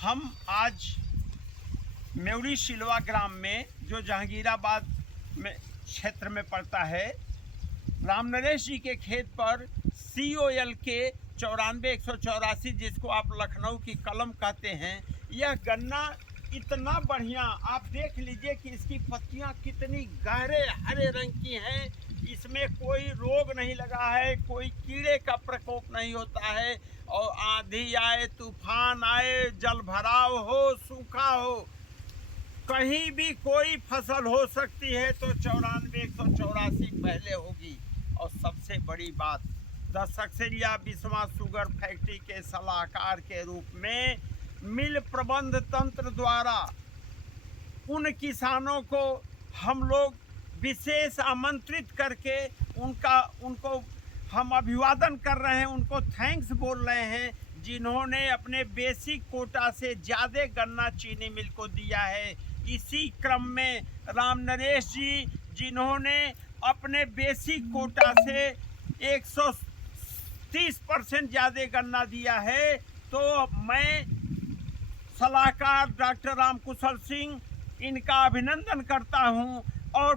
हम आज मेवड़ी शिलवा ग्राम में, जो जहांगीराबाद में क्षेत्र में पड़ता है, राम नरेश जी के खेत पर COL के 94-184, जिसको आप लखनऊ की कलम कहते हैं, यह गन्ना इतना बढ़िया, आप देख लीजिए कि इसकी पत्तियां कितनी गहरे हरे रंग की हैं। इसमें कोई रोग नहीं लगा है, कोई कीड़े का प्रकोप नहीं होता है। और आंधी आए, तूफान आए, जल भराव हो, सूखा हो, कहीं भी कोई फसल हो सकती है तो 94-184 पहले होगी। और सबसे बड़ी बात, the Saksaria Biswa sugar factory के सलाहकार के रूप में मिल प्रबंध तंत्र द्वारा उन किसानों को हम लोग विशेष आमंत्रित करके उनको हम अभिवादन कर रहे हैं, उनको थैंक्स बोल रहे हैं, जिन्होंने अपने बेसिक कोटा से ज़्यादा गन्ना चीनी मिल को दिया है। इसी क्रम में राम नरेश जी, जिन्होंने अपने बेसिक कोटा से 130% ज़्यादा गन्ना दिया है, तो मैं सलाहकार डॉक्टर राम कुशल सिंह इनका अभिनंदन करता हूं। और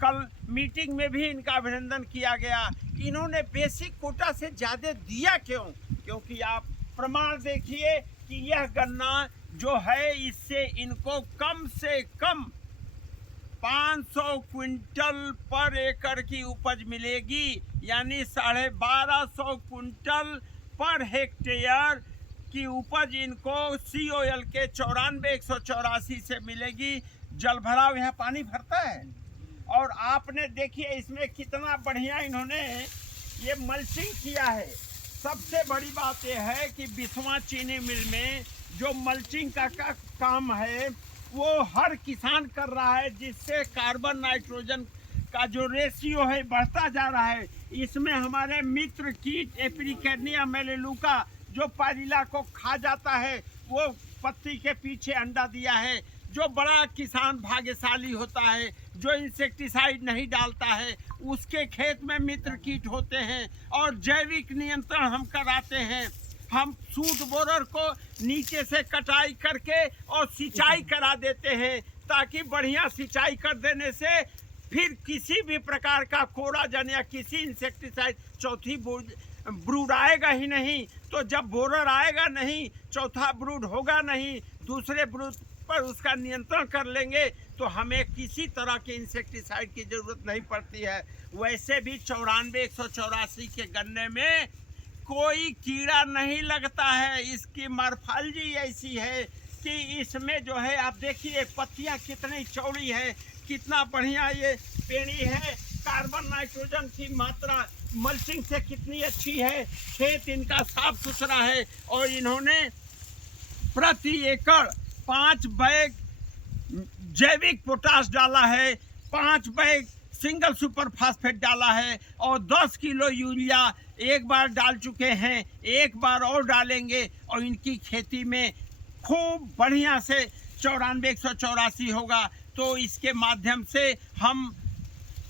कल मीटिंग में भी इनका अभिनंदन किया गया। इन्होंने बेसिक कोटा से ज़्यादा दिया क्यों? क्योंकि आप प्रमाण देखिए कि यह गन्ना जो है, इससे इनको कम से कम 500 क्विंटल पर एकड़ की उपज मिलेगी, यानी 1250 क्विंटल पर हेक्टेयर की उपज इनको COL के 94-184 से मिलेगी। जल भराव, यहाँ पानी भरता है। और आपने देखिए इसमें कितना बढ़िया इन्होंने ये मल्चिंग किया है। सबसे बड़ी बात यह है कि बिस्वा चीनी मिल में जो मल्चिंग का काम है वो हर किसान कर रहा है, जिससे कार्बन नाइट्रोजन का जो रेशियो है बढ़ता जा रहा है। इसमें हमारे मित्र कीट एप्रिकैनिया मेलेलुका जो पारिला को खा जाता है, वो पत्ती के पीछे अंडा दिया है। जो बड़ा किसान भाग्यशाली होता है, जो इंसेक्टिसाइड नहीं डालता है, उसके खेत में मित्र कीट होते हैं। और जैविक नियंत्रण हम कराते हैं। हम सूट बोरर को नीचे से कटाई करके और सिंचाई करा देते हैं, ताकि बढ़िया सिंचाई कर देने से फिर किसी भी प्रकार का कोराजन या किसी इंसेक्टिसाइड चौथी ब्रूड आएगा ही नहीं। तो जब बोरर आएगा नहीं, चौथा ब्रूड होगा नहीं, दूसरे ब्रूड पर उसका नियंत्रण कर लेंगे, तो हमें किसी तरह के इंसेक्टिसाइड की जरूरत नहीं पड़ती है। वैसे भी 94-184 के गन्ने में कोई कीड़ा नहीं लगता है। इसकी मॉर्फोलॉजी ऐसी है कि इसमें जो है, आप देखिए पत्तियां कितनी चौड़ी है, कितना बढ़िया ये पेड़ी है। कार्बन नाइट्रोजन की मात्रा मल्चिंग से कितनी अच्छी है। खेत इनका साफ सुथरा है। और इन्होंने प्रति एकड़ 5 बैग जैविक पोटाश डाला है, 5 बैग सिंगल सुपर फास्फेट डाला है, और 10 किलो यूरिया एक बार डाल चुके हैं, एक बार और डालेंगे। और इनकी खेती में खूब बढ़िया से 94-184 होगा। तो इसके माध्यम से हम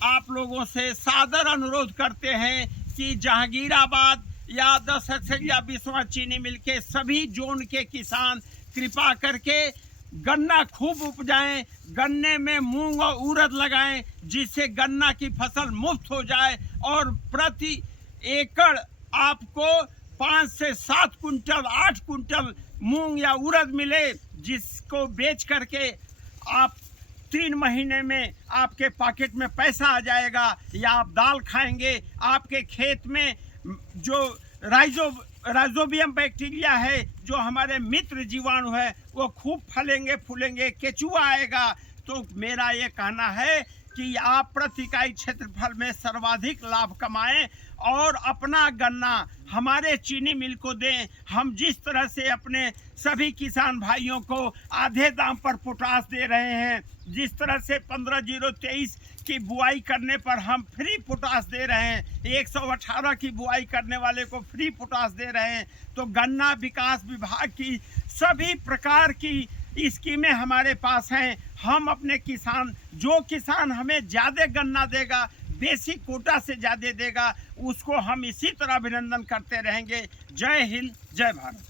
आप लोगों से सादर अनुरोध करते हैं कि जहांगीराबाद या द सक्सेरिया बिस्वा चीनी मिल के सभी जोन के किसान कृपा करके गन्ना खूब उपजाएं, गन्ने में मूंग और उड़द लगाएं, जिससे गन्ना की फसल मुफ्त हो जाए और प्रति एकड़ आपको 5 से 7 कुंटल 8 कुंटल मूंग या उड़द मिले, जिसको बेच करके आप 3 महीने में आपके पॉकेट में पैसा आ जाएगा, या आप दाल खाएंगे। आपके खेत में जो राइजोबियम बैक्टीरिया है, जो हमारे मित्र जीवाणु है, वो खूब फलेंगे फूलेंगे, केचुआ आएगा। तो मेरा ये कहना है कि आप प्रति इकाई क्षेत्रफल में सर्वाधिक लाभ कमाएं और अपना गन्ना हमारे चीनी मिल को दें। हम जिस तरह से अपने सभी किसान भाइयों को आधे दाम पर पोटाश दे रहे हैं, जिस तरह से 15-023 की बुआई करने पर हम फ्री पोटाश दे रहे हैं, 118 की बुआई करने वाले को फ्री पोटाश दे रहे हैं, तो गन्ना विकास विभाग की सभी प्रकार की स्कीमें हमारे पास हैं। हम अपने जो किसान हमें ज़्यादा गन्ना देगा, बेसिक कोटा से ज़्यादा देगा, उसको हम इसी तरह अभिनंदन करते रहेंगे। जय हिंद, जय भारत।